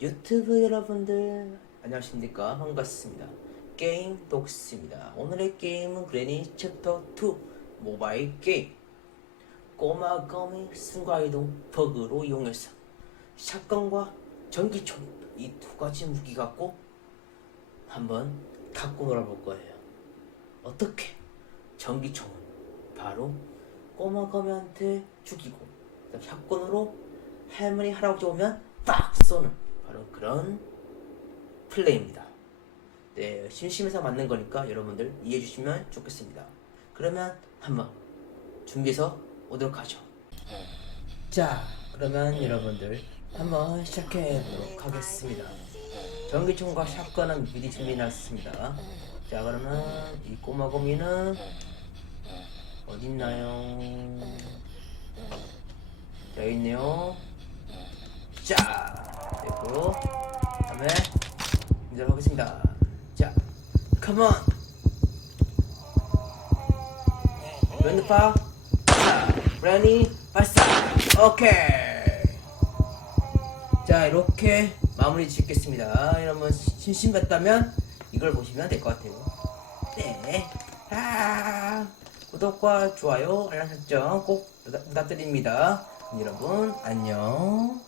유튜브 여러분들. 안녕하십니까. 반갑습니다. 게임 독스입니다. 오늘의 게임은 그레니 챕터 2 모바일 게임. 꼬마 거미 순간이동 버그로 이용해서 샷건과 전기총 이 두 가지 무기 갖고 한번 갖고 놀아볼 거예요. 어떻게? 전기총은 바로 꼬마 거미한테 죽이고 샷건으로 할머니 할아버지 오면 딱 쏘는 그런 플레이입니다. 네, 심심해서 만든 거니까 여러분들 이해해 주시면 좋겠습니다. 그러면 한번 준비해서 오도록 하죠. 자, 그러면 여러분들 한번 시작해 보도록 하겠습니다. 전기총과 샷건은 미리 준비해놨습니다. 자, 그러면 이 꼬마곰이는 어딨나요? 자, 있네요. 다음에 이제 하겠습니다. 자, 컴온. 왼드파. 자, 브라니 발사. 오케이. 자, 이렇게 마무리 짓겠습니다. 여러분 심심했다면 이걸 보시면 될 것 같아요. 네. 아, 구독과 좋아요, 알람 설정 꼭 부탁- 부탁드립니다. 여러분 안녕.